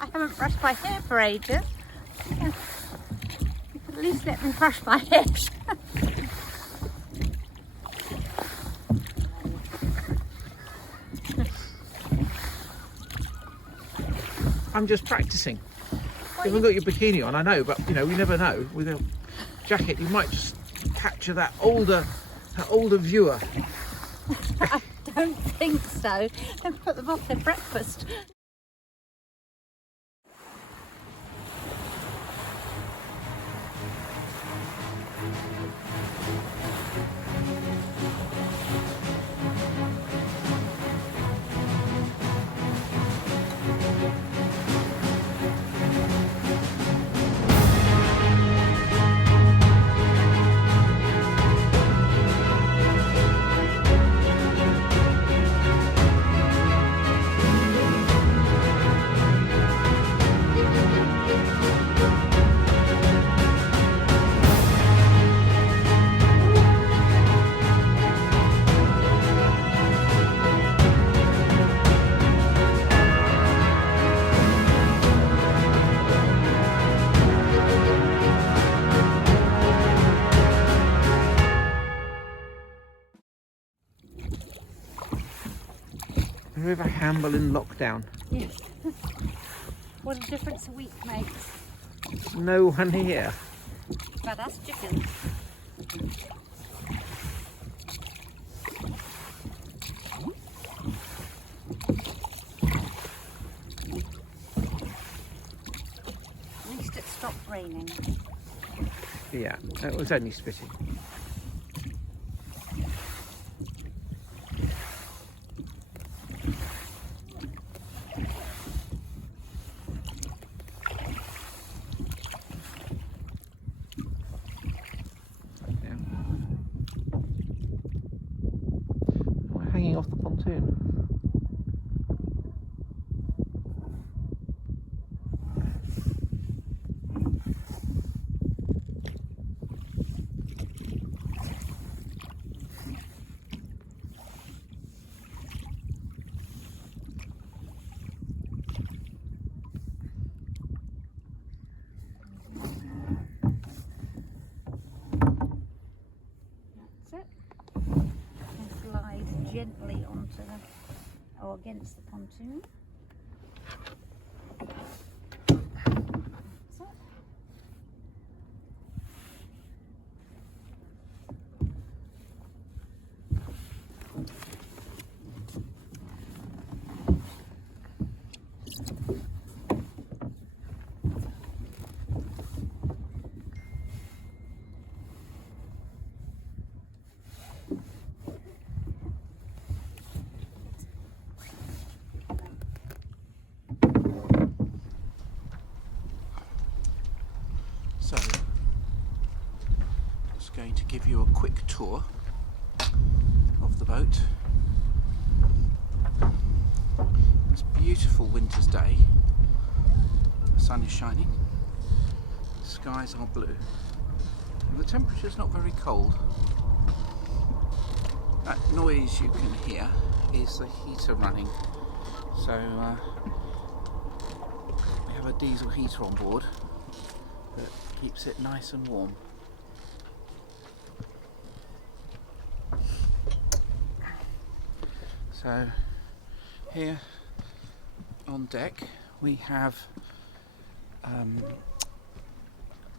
I haven't brushed my hair for ages. You could at least let me brush my hair. I'm just practicing. You haven't got your bikini on, I know, but you know, we never know. With a jacket, you might just capture that older viewer. I don't think so. Don't put them off their breakfast. River Hamble in lockdown. Yes. What a difference a week makes. No one here. But us chickens. At least it stopped raining. Yeah, it was only spitting. Hanging off the pontoon. That's it. Slide gently onto the, or against the pontoon. That's it. So, just going to give you a quick tour of the boat. It's a beautiful winter's day. The sun is shining, the skies are blue, and the temperature's not very cold. That noise you can hear is the heater running. So we have a diesel heater on board that keeps it nice and warm. So here on deck we have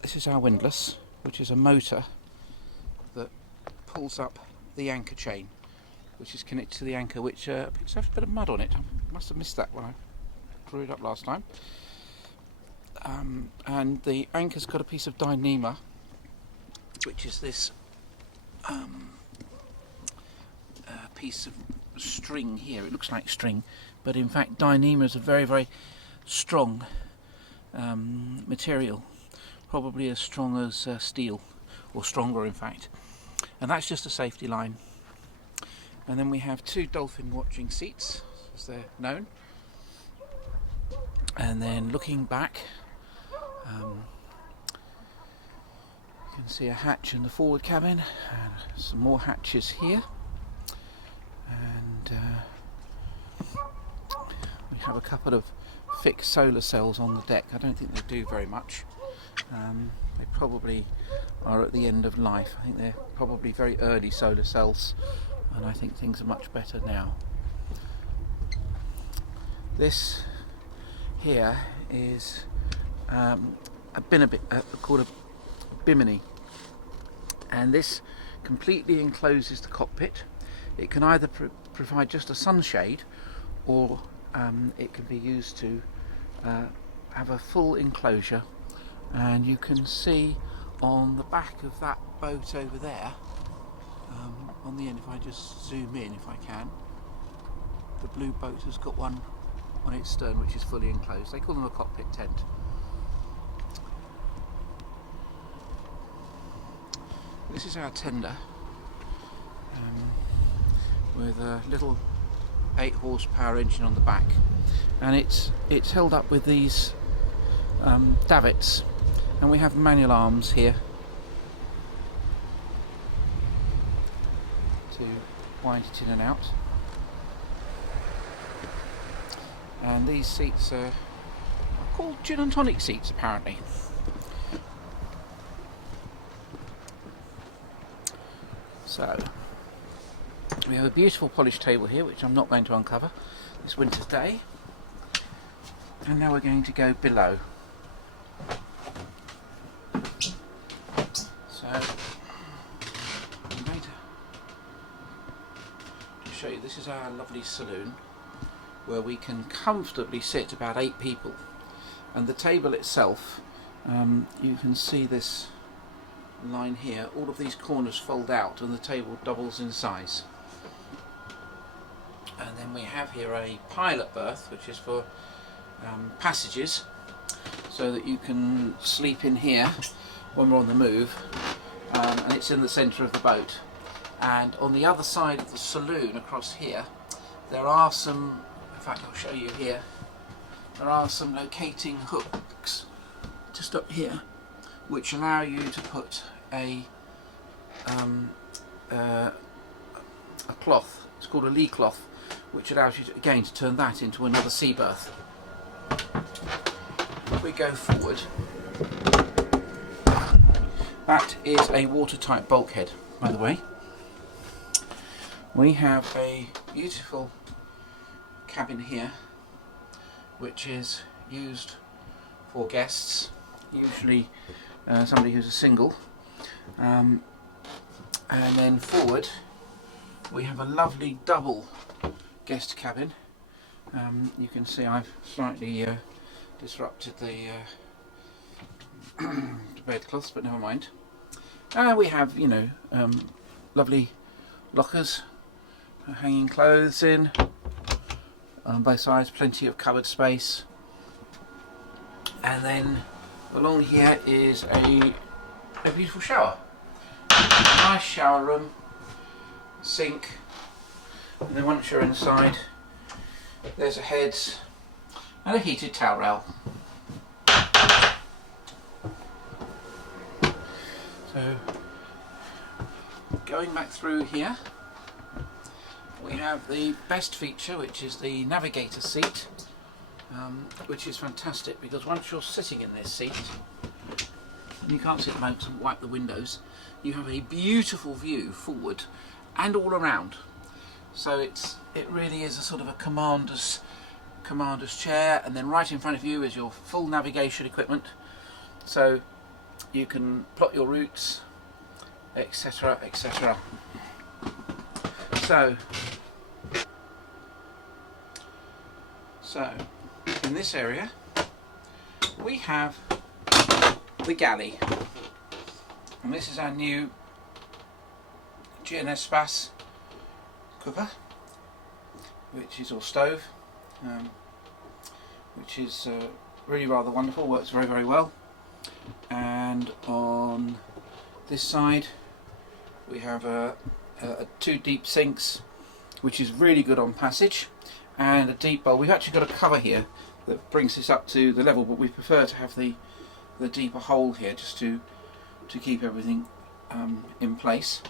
this is our windlass, which is a motor that pulls up the anchor chain, which is connected to the anchor, which picks up a bit of mud on it. I must have missed that when I drew it up last time. And the anchor's got a piece of Dyneema, which is this piece of string here. It looks like string, but in fact Dyneema is a very, very strong material, probably as strong as steel, or stronger in fact. And that's just a safety line. And then we have two dolphin watching seats, as they're known. And then looking back, you can see a hatch in the forward cabin, and some more hatches here. And we have a couple of fixed solar cells on the deck. I don't think they do very much. They probably are at the end of life. I think they're probably very early solar cells, and I think things are much better now. This here is called a bimini, and this completely encloses the cockpit. It can either provide just a sunshade, or it can be used to have a full enclosure, and you can see on the back of that boat over there, on the end, if I just zoom in if I can, the blue boat has got one on its stern which is fully enclosed. They call them a cockpit tent. This is our tender, with a little 8 horsepower engine on the back, and it's held up with these davits, and we have manual arms here to wind it in and out. And these seats are called gin and tonic seats apparently. So we have a beautiful polished table here, which I'm not going to uncover this winter's day. And now we're going to go below. So I'm going to show you, this is our lovely saloon, where we can comfortably sit about 8 people. And the table itself, you can see this line here, all of these corners fold out and the table doubles in size. And then we have here a pilot berth, which is for passages, so that you can sleep in here when we're on the move, and it's in the centre of the boat. And on the other side of the saloon across here, there are some, in fact I'll show you here, there are some locating hooks just up here which allow you to put a cloth, it's called a lee cloth, which allows you to, again, to turn that into another sea berth. If we go forward, that is a watertight bulkhead, by the way. We have a beautiful cabin here which is used for guests, usually somebody who's a single, and then forward we have a lovely double guest cabin. You can see I've slightly disrupted the bedcloths, but never mind. We have, you know, lovely lockers, hanging clothes in on both sides, plenty of cupboard space, and then along here is a beautiful shower, a nice shower room, sink, and then once you're inside there's a heads and a heated towel rail. So going back through here, we have the best feature, which is the navigator seat, which is fantastic because once you're sitting in this seat, and you can't sit at the moment to wipe the windows, you have a beautiful view forward and all around. So it really is a sort of a commander's chair, and then right in front of you is your full navigation equipment, so you can plot your routes, etc, etc. So in this area we have the galley, and this is our new GNS Spass cooker, which is, or stove, which is really rather wonderful, works very, very well. And on this side we have 2 deep sinks, which is really good on passage, and a deep bowl. We've actually got a cover here that brings this up to the level, but we prefer to have the deeper hole here just to keep everything in place.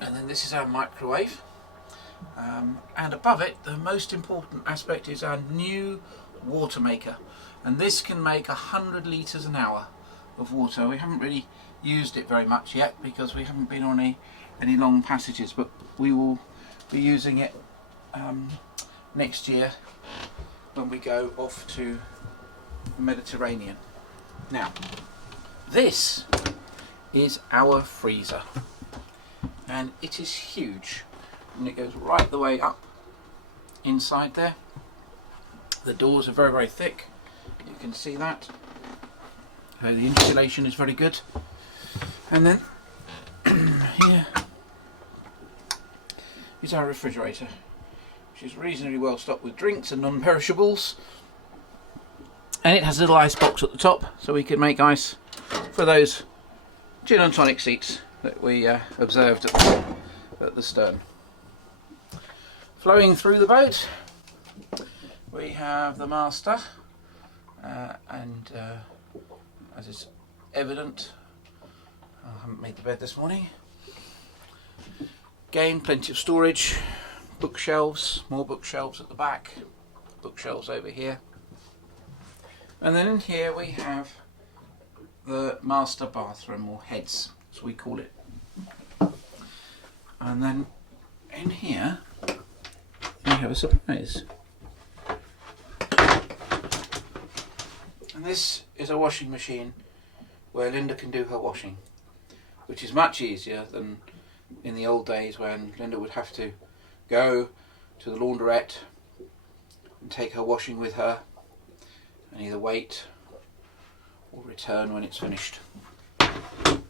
And then this is our microwave, And above it, the most important aspect is our new water maker, and this can make 100 litres an hour of water. We haven't really used it very much yet because we haven't been on any long passages, but we will be using it next year when we go off to the Mediterranean. Now, this is our freezer, and it is huge, and it goes right the way up inside there. The doors are very, very thick, you can see that. The insulation is very good. And then here is our refrigerator, which is reasonably well stocked with drinks and non-perishables, and it has a little ice box at the top so we can make ice for those gin and tonic seats that we observed at the stern. Flowing through the boat we have the master, and as is evident, I haven't made the bed this morning. Again, plenty of storage, bookshelves, more bookshelves at the back, bookshelves over here. And then in here we have the master bathroom, or heads as we call it. And then in here we have a surprise. And this is a washing machine where Linda can do her washing, which is much easier than in the old days when Linda would have to go to the laundrette and take her washing with her and either wait or return when it's finished. And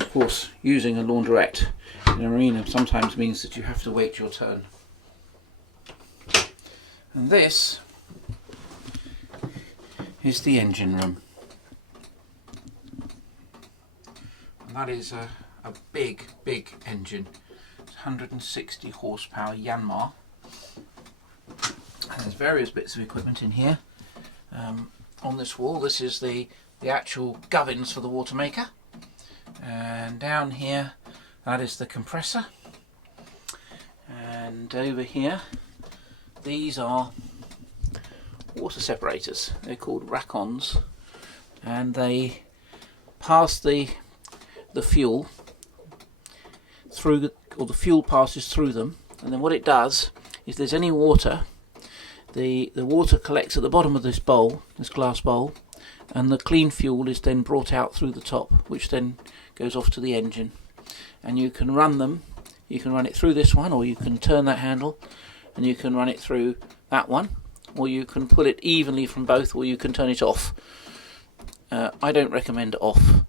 of course, using a laundrette in a marina sometimes means that you have to wait your turn. And this is the engine room. And that is a big engine. It's 160 horsepower Yanmar. And there's various bits of equipment in here. On this wall, this is the actual gubbins for the water maker. And down here, that is the compressor. And over here, these are water separators. They're called rack-ons, and they pass the fuel through, or the fuel passes through them, and then what it does, if there's any water, the water collects at the bottom of this bowl, this glass bowl, and the clean fuel is then brought out through the top, which then goes off to the engine. And you can run them, you can run it through this one, or you can turn that handle and you can run it through that one, or you can pull it evenly from both, or you can turn it off. I don't recommend off